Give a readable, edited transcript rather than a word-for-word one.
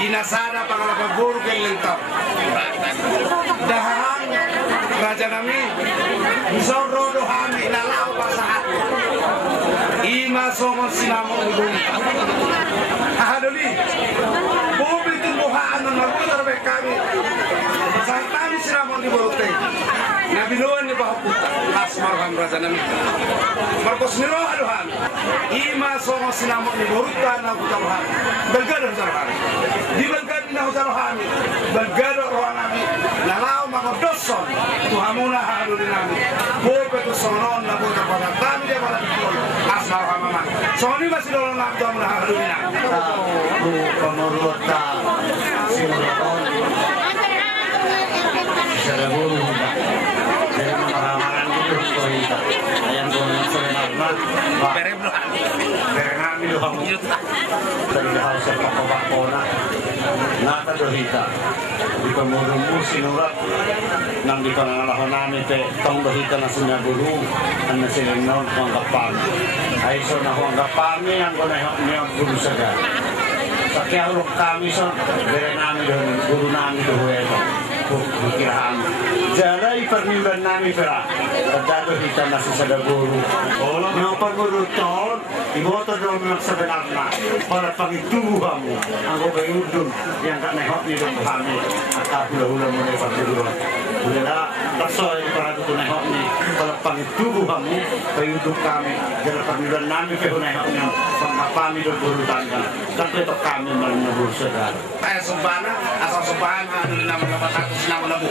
Inasada pangalakabur kay lentap. Dahan raja nami isang rodo hami nalaw pa sa ato. Ima somos sinamo udong. Ahadoli. Bubitin buhaan ng nagular be kami. Sa tani sinamo di borote. Nabinuan ni Bahaputa, Asmarham raja nami. Marcos niro aduhan. Ima somos sinamo ni Boruta na utaruhan. Belgado utaruhan. Di belgado na utaruhan. Belgado rohan nami. Nalaw mga doson. Tuhamuna haduli nami. Bobe to sonon na buta pada kami dia pada pikul. Asmarham mama. Soni masih dolong nak tuhamuna haduli nami. Bu Pemurota Sinuron. Seraburu. Dari pengalaman itu kita yang guna sebenarnya berenang di dalam dari hal sepak bola nata dohita di pemurung sinurat nang di pengalaman itu tong dohita nasunya guru anda sering non anggapan aiso na anggapan yang guna yang guru saja sakya uruk kami so berenang di guru nami doheta pikiran jalai pernimban nami pera dado kita nasi sada guru yang paguru ton imoto dong yang sebenarnya para pangitubuhamu anggo bayudun yang tak nehok ni dong kami atau hula-hula mulai paguru udah tersoy para tu nehok ni para pangitubuhamu bayudun kami jalan pernimban nami pe nehoknya pangapami dong guru tangga tapi to kami menebur sedar Sumpana asal sumpana nama nama satu nama labu.